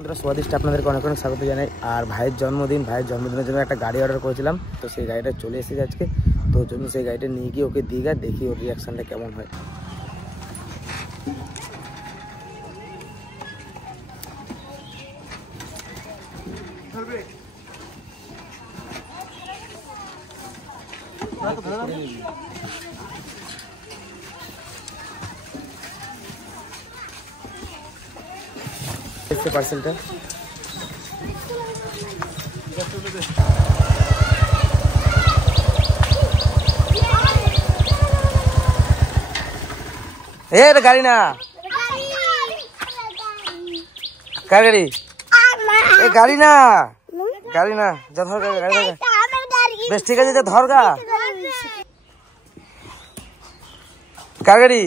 বন্ধুরা স্বাদিষ্ট আপনাদেরকে অনেক অনেক স্বাগত জানাই। আর ভাইয়ের জন্মদিনের জন্য একটা গাড়ি অর্ডার করেছিলাম, তো সেই গাড়িটা চলে এসেছে আজকে। তো ওর জন্য সেই গাড়িটা নিয়ে গিয়ে ওকে দিই, দেখি ওর রিয়াকশানটা কেমন হয়। পার্সেলটা গাড়ি না, কার গাড়ি? গাড়ি না, গাড়ি না, যা ধর গাড়ি। বেশ ঠিক আছে, যা ধর গা। কার গাড়ি?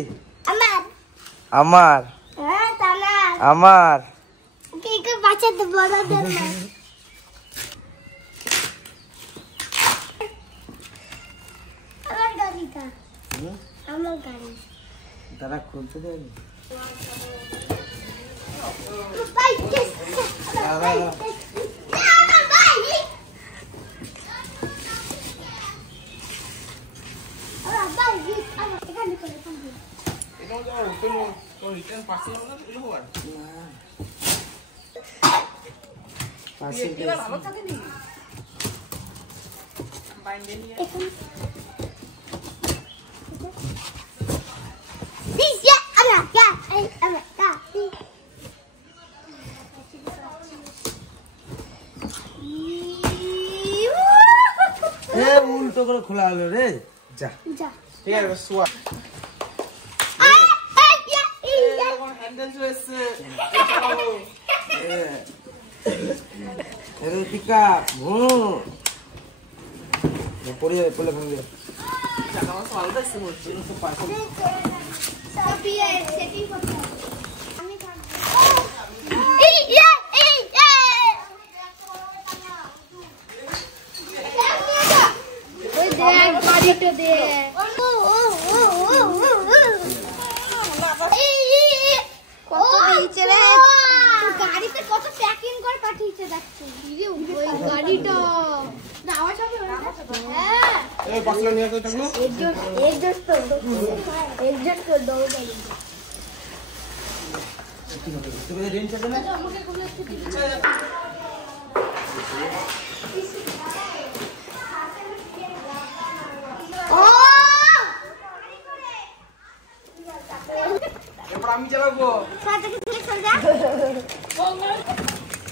আমার আমার দাদা খুলতে দেয়নি। উল্টো করে খোলা হলো রে, যা ঠিক আছে। শোয়া হ্যান্ডেল চলেছে পড়ে যাবে, পড়লে ভাঙবে।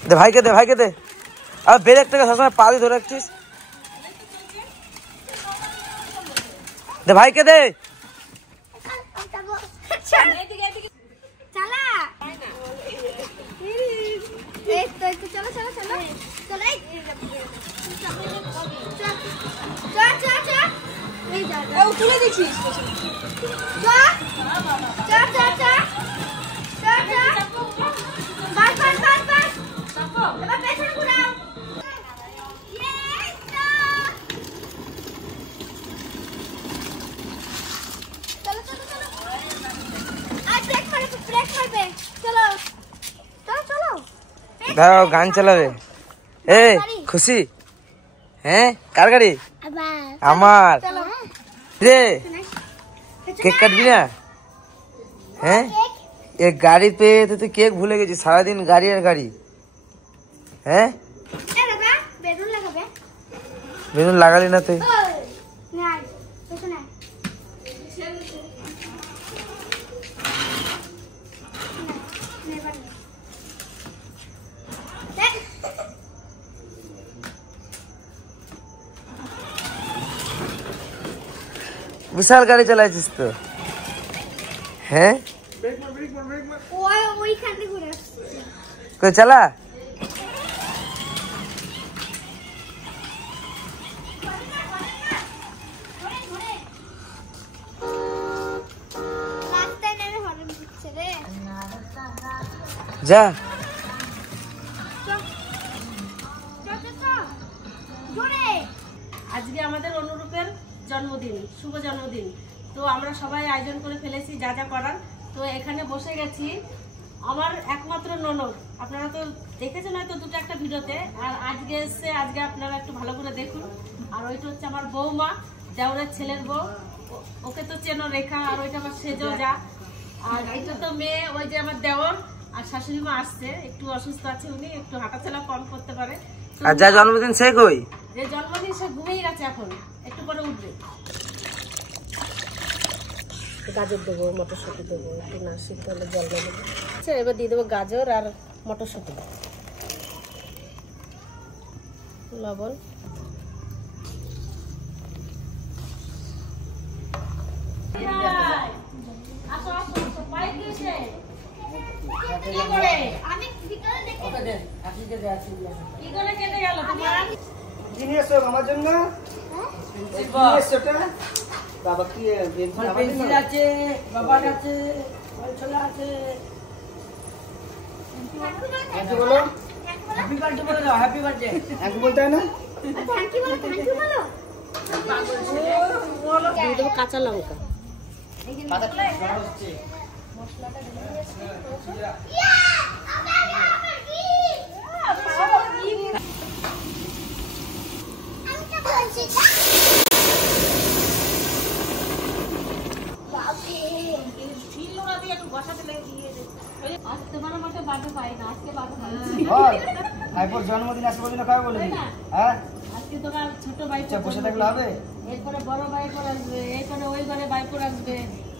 দে ভাইকে দে, ভাইকে দে। আর ব্রেক থেকে সবসময় পা দিয়ে ধরে রাখছিস। দে ভাইকে দে। তুলে দিচ্ছিস দাঁড়াও, গান চালাবে। খুশি? হ্যাঁ, কার গাড়ি? আমার। রে কেক কাটবি না? হ্যাঁ, এ গাড়ি পেয়ে তো তুই কেক ভুলে গেছিস। সারাদিন গাড়ি আর গাড়ি। হ্যাঁ, বেলুন লাগালি না তুই? বিশাল গাড়ি চালাইছিস তো। হ্যাঁ, চালা। যা আজকে আমাদের অনুরূপের জন্মদিন, শুভ জন্মদিন। তো আমরা সবাই আয়োজন করে ফেলেছি যা যা করার। তো এখানে বসে গেছি আমার একমাত্র ননদ। আপনারা তো দেখেছেন হয়তো দুটো একটা ভিডিওতে, আর আজকে এসছে, আজকে আপনারা একটু ভালো করে দেখুন। আর ওইটা হচ্ছে আমার বৌমা, দেওরের ছেলের বউ, ওকে তো চেনো রেখা, আর ওইটা আমার সেজো যা, আর এটা তো মেয়ে, ওই যে আমার দেওর। আর শাশুড়ি মা আসছে, একটু অসুস্থ আছে, উনি একটু হাঁটাচলা কম করতে পারে। আর যা জন্মদিন সে কই? যে জন্মদিন সে ঘুমিয়ে গেছে, এখন একটু পরে উঠবে। গাজর দেবো, মটরশুঁটি দেবো, একটু না সিদ্ধ হলে জল দেবো। আচ্ছা, এবার দিয়ে দেবো গাজর আর মটরশুঁটি, লবণ। আমার জন্য বাবা কি পেন্সিল আছে, বাবার আছে, ছোলা আছে। বলো হ্যাপি বার্থডে বলে দাও, হ্যাপি বার্থডে। থ্যাংক ইউ বলতে হয় না? থ্যাংক ইউ বলো, থ্যাংক ইউ বলো। দিয়ে দেবো কাঁচা লঙ্কা। জন্মদিন আসবে বলে খাবে বলে, হ্যাঁ আজকে তোমার ছোট ভাই বসে থাকলে হবে। এরপরে বড় ভাই পর আসবে, এরপরে ওই ঘরে ভাই পর আসবে,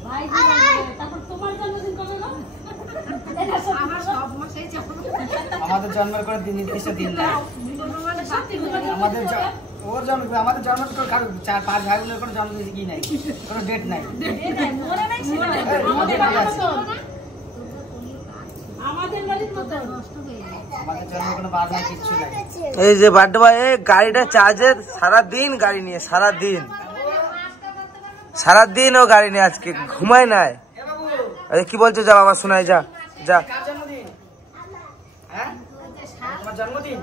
ভাই আসবে, তারপর তোমার জন্মদিন কবে গো? আমার সব মাসেই আমাদের জন্মের করে নির্দিষ্ট দিন নাই। আমাদের ওর জন্ম, আমাদের জন্ম তো 4-5 ভাইগুলোর কোনো জন্মদিন কি নাই, কোনো ডেট নাই। আমাদের বাড়ির মতো আমাদের জন্ম কোনো বাদ নাই, কিচ্ছু নাই। এই যে বার্থডে বয়, এই গাড়িটা চার্জের, সারাদিন গাড়ি নিয়ে, সারাদিন ও গাড়ি নিয়ে, আজকে ঘুমায় নাই। আরে কি বলছো, যা বাবা শোনাই, যা যা। কার জন্মদিন? হ্যাঁ তোমার জন্মদিন,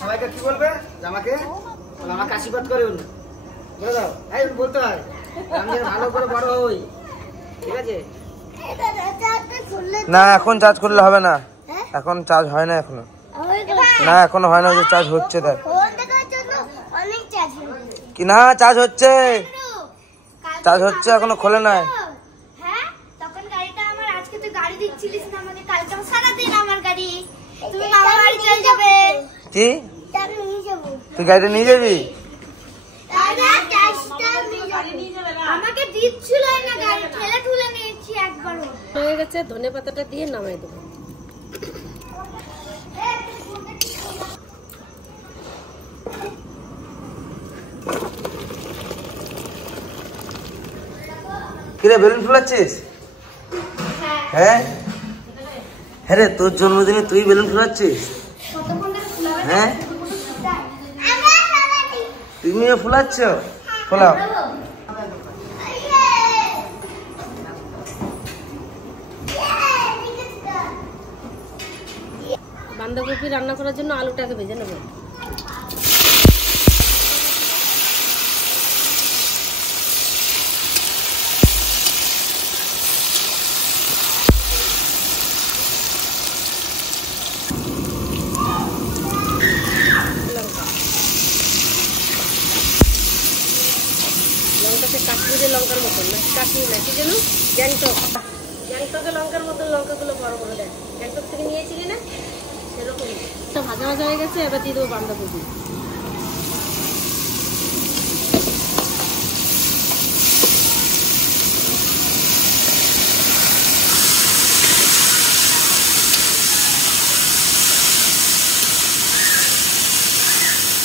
সবাইকে কি বলবে? আমাকে আমাকে আশীর্বাদ করুন বলে দাও। এই বলতে হয় আমি যেন ভালো করে বড় হই, ঠিক আছে? না এখন চার্জ করলে হবে না, এখন চার্জ হয় না এখনো। না এখনো হয় না, যে চার্জ হচ্ছে দেখ। কি না চার্জ হচ্ছে, চার্জ হচ্ছে, এখনো খোলে নাই। হ্যাঁ তখন গাড়িটা আমার, আজকে তুই গাড়ি দিচ্ছিলিস না আমাকে, কালকে সারাদিন আমার গাড়ি, তুমি মামা বাড়ি চলে যাবে। কি আমি নিয়ে যাবো। তুই গাড়িটা নিয়ে যাবি? আমাকে দিচ্ছিল না, গাড়ি ঠেলে ঠুলে নিয়েছি একবারও। হয়ে গেছে, ধনে পাতাটা দিয়ে নামাই দেবো। কিরে বেলুন ফুলাচ্ছিস? হ্যাঁ হ্যাঁ রে, তোর জন্মদিনে তুই বেলুন ফুলাচ্ছিস? হ্যাঁ তুমিও ফুলাচ্ছ? ফোলাও। বাঁধাকপি রান্না করার জন্য আলুটাকে ভেজে নেব। লঙ্কাতে কাশ্মীরের লঙ্কার মতন না, কাশ্মীর না কি যেন, গ্যাংটকের লঙ্কার মতন লঙ্কাগুলো বড় বড় দেয়। গ্যাংটক থেকে নিয়েছিলি না, সেরকম। ভাজা ভাজা হয়ে গেছে, এবার দিয়ে দেবো বাঁধাকপি।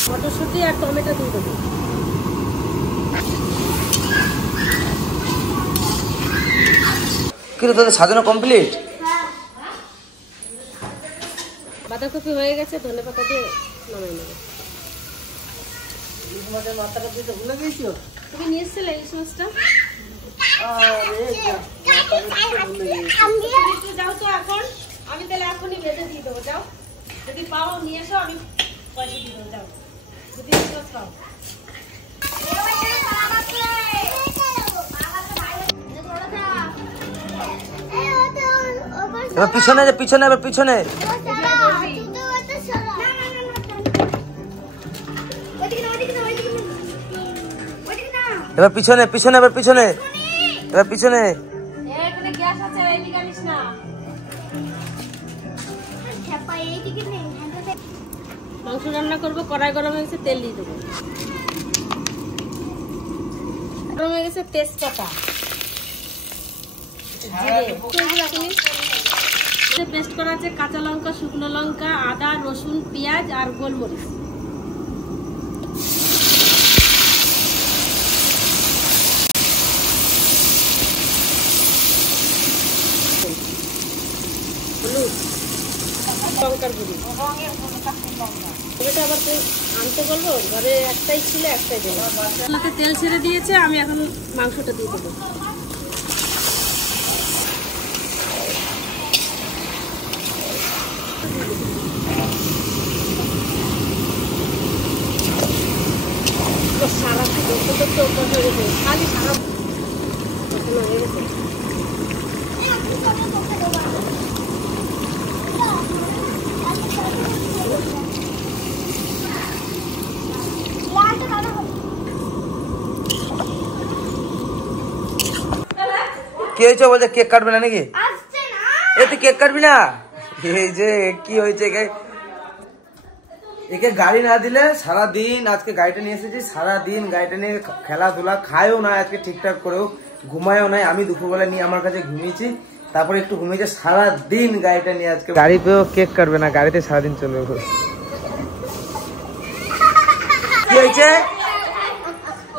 মটরশুঁটি আর টমেটো দিয়ে দেবো। কিন্তু তোদের সাজানো কমপ্লিট? বাঁধাকপি হয়ে গেছে, ধনে পাতা দিয়ে নামাই নেবো। মাথাটা দিতে ভুলে গেছো? তুমি নিয়ে এসছিলে ইলিশ মাছটা? যাও তো এখন, আমি তাহলে এখনই বেঁধে দিয়ে দেবো। যাও, যদি পাও নিয়ে এসো, আমি পয়সা দিয়ে দেবো। যাও, যদি ইলিশ মাছ পাও। এবার পিছনে যে পিছনে এবার পিছনে এবার পিছনে পিছনে এবার পিছনে এবার পিছনে এখানে গ্যাস আছে এইদিকে আনিস না। মাংস রান্না করবো, কড়াই গরম হয়ে গেছে, তেল দিয়ে দেবো। গরম হয়ে গেছে, তেজপাতা, পেস্ট করা আছে কাঁচা লঙ্কা, শুকনো লঙ্কা, আদা, রসুন, পেঁয়াজ আর গোলমরিচ। লঙ্কার গুঁড়ি এটা আবার আনতে বলবো, ঘরে একটাই ছিল একটাই দেবো। তেল ছেড়ে দিয়েছে, আমি এখন মাংসটা দিয়ে দেবো। সারা খালি সারা হয়ে গেছে। কি হয়েছে বলছে কেক কাটবে না নাকি? এ তুই কেক কাটবি না? এই যে কি হয়েছে, একে গাড়ি না দিলে সারাদিন, আজকে গাড়িটা নিয়ে এসেছি, সারাদিন গাড়িটা নিয়ে খেলাধুলা, খায়ও না আজকে ঠিকঠাক করেও, ঘুমায়ও নাই। আমি দুপুরবেলা নিয়ে আমার কাছে ঘুমিয়েছি, তারপরে একটু ঘুমিয়েছে, সারাদিন গাড়িটা নিয়ে আজকে। গাড়িতেও কেক কাটবে না, গাড়িতে সারাদিন চলবে। কি হয়েছে?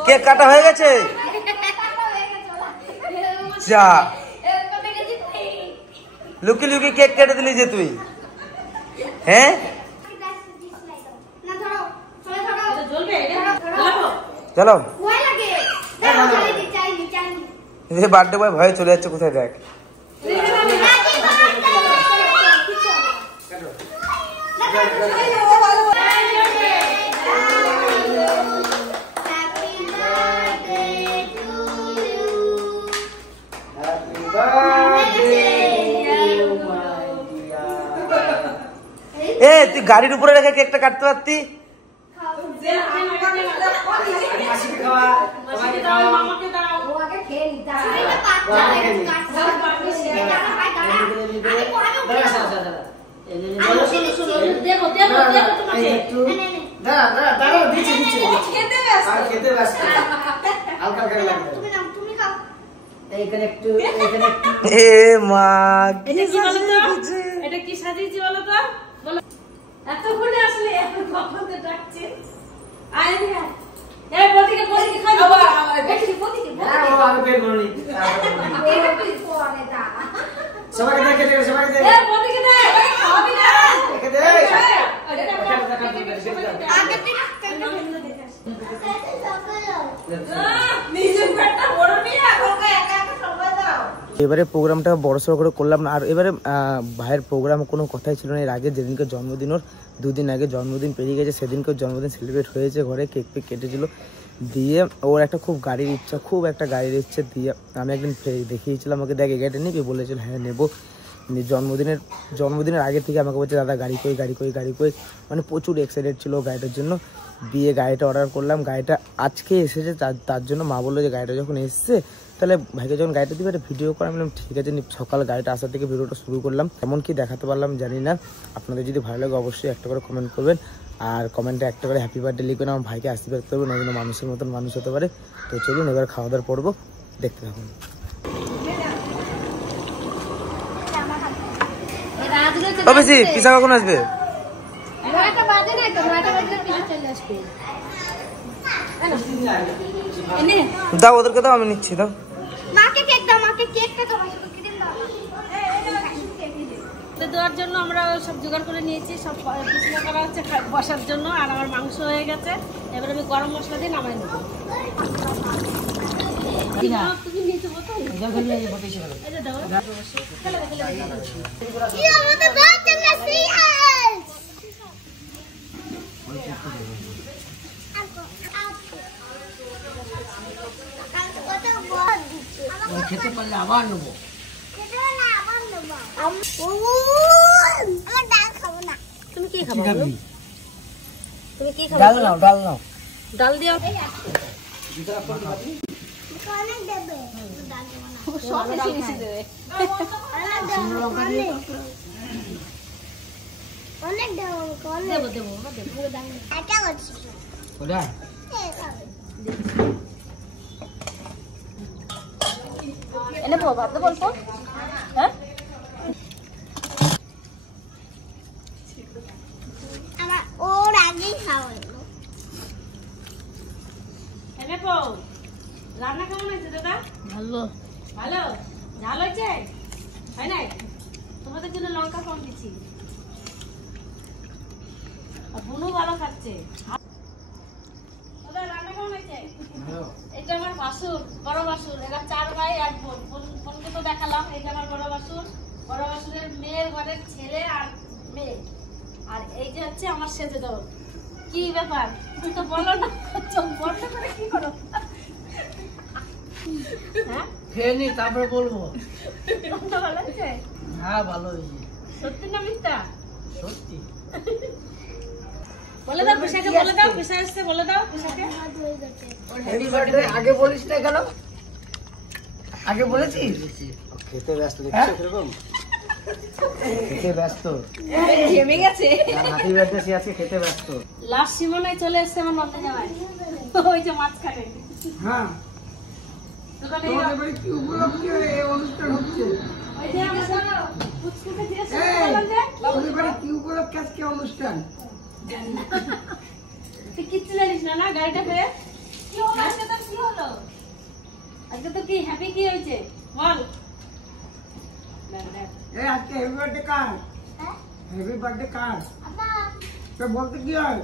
কেক কাটা হয়ে গেছে? যা লুকি লুকি কেক কেটে দিলি যে তুই, হ্যাঁ? চলো বার্থডে বয় ভয়ে চলে যাচ্ছে কোথায় দেখ। এ তুই গাড়ির উপরে রেখে কেকটা কাটতে পারতি। এটা কি সাজিয়েছি বলো তো? বলো এতক্ষণে আসলে কখন ডাকছে? এবারে প্রোগ্রামটা বড়সড় করে করলাম না। আর এবারে ভাইয়ের প্রোগ্রাম কোনো কথাই ছিল না। এর আগে যেদিনকে জন্মদিন, ওর দুদিন আগে জন্মদিন পেরিয়ে গেছে, সেদিনকে জন্মদিন সেলিব্রেট হয়েছে, ঘরে কেক পেক কেটেছিল। দিয়ে ওর একটা খুব গাড়ির ইচ্ছা, খুব একটা গাড়ির ইচ্ছে। দিয়ে আমি একদিন দেখিয়েছিলাম ওকে, দেখ গাড়িটা নিবি? বলেছিল হ্যাঁ নেবো। জন্মদিনের আগে থেকে আমাকে বলছে দাদা গাড়ি কই গাড়ি কই গাড়ি কই, মানে প্রচুর এক্সাইটেড ছিল গাড়িটার জন্য। দিয়ে গাড়িটা অর্ডার করলাম, গাড়িটা আজকে এসেছে। তার জন্য মা বললো যে গাড়িটা যখন এসছে তাহলে ভাইকে যখন গাড়িটা দিবে একটা ভিডিও করে। আমি বললাম ঠিক আছে। সকাল গাড়িটা আসার থেকে ভিডিওটা শুরু করলাম। এমন কি দেখাতে পারলাম জানি না। আপনাদের যদি ভালো লাগে অবশ্যই একটা করে কমেন্ট করবেন, আর কমেন্টে একটা করে হ্যাপি বার্থডে লিখবেন। আমার ভাইকে আশীর্বাদ করবেন, ওই জন্য মানুষের মতন মানুষ হতে পারে। তো চলুন এবার খাওয়া দাওয়ার পর্ব দেখতে থাকুন। পিসা কখন আসবে? দাও ওদেরকে দাও, আমি নিচ্ছি। দাও মাকে কেক দাও, মাকে কেকটা দাও, দেওয়ার জন্য আমরা সব জোগাড় করে নিয়েছি। সব পিছনে করা হচ্ছে বসার জন্য। আর আমার মাংস হয়ে গেছে, এবার আমি গরম মশলা দিয়ে নামাই নেবো। খেতে পারলে আবার নেবো। আমার ডাল খাবো না। তুমি কি খাবে? তুমি কি খাবে? ডাল নাও, ডাল নাও। ডাল দিও। অনেক দেবে। ডাল দেবো না। সব বেশি দেবে। অনেক দেবো, অনেক দেবো, অনেক দেবো দেবো দেবো। এটা করছি। ওটা এনে পো ভাত বলতো। হ্যাঁ আমার ওর আগেই খাওয়া হলো। এনে পো। রান্না কেমন হয়েছে দাদা? ভালো। ভালো? ঝাল হয়েছে? হয় নাই? তোমাদের জন্য লঙ্কা কম দিচ্ছি। আর বুনু ভালো খাচ্ছে। দাদা রান্না কেমন হয়েছে? এটা আমার বাসুর, বড় বাসুর। এরা 4 ভাই 1 বোন। বোনকে তো দেখালাম। এটা আমার বড় বাসুর। বড় বাসুরের মেয়ের ঘরের ছেলে আর মেয়ে। আর এই যে হচ্ছে আমার সেজে দাও। কি ব্যাপার? তুমি তো বলো না। চোখ বন্ধ করে কি করো? হ্যাঁ? খেয়ে নি তারপরে বলবো। রান্না ভালো হয়েছে? হ্যাঁ ভালো হয়েছে, সত্যি না মিথ্যা? সত্যি। বলে দাও পিসাকে, বলে দাও পিসা এসছে, বলে দাও পিসাকে। হ্যাপি বার্থডে আগে বলিস না কেন? আগে বলেছিস? খেতে ব্যস্ত দেখছো কিরকম? খেতে ব্যস্ত। ঘেমে গেছে। হ্যাপি বার্থডে সে আজকে খেতে ব্যস্ত। লাস্ট সীমানায় চলে এসছে আমার নন্দে জামাই। ওই যে মাঝখানে। হ্যাঁ। দোকানে তোমাদের বাড়ি কি উপলক্ষে এই অনুষ্ঠান হচ্ছে? ওই যে আমার ফুচকুকে জিজ্ঞেস করলাম যে তোমাদের বাড়ি কি উপলক্ষে আজকে অনুষ্ঠান? তুই কিচ্ছু জানিস না না গাড়িটা পেয়ে? কি হলো আজকে? তোর কি হলো আজকে? তো কি হ্যাপি কি হয়েছে বল। এই আজকে হ্যাপি বার্থডে কার? হ্যাপি বার্থডে কার? তো বলতে কি হয়?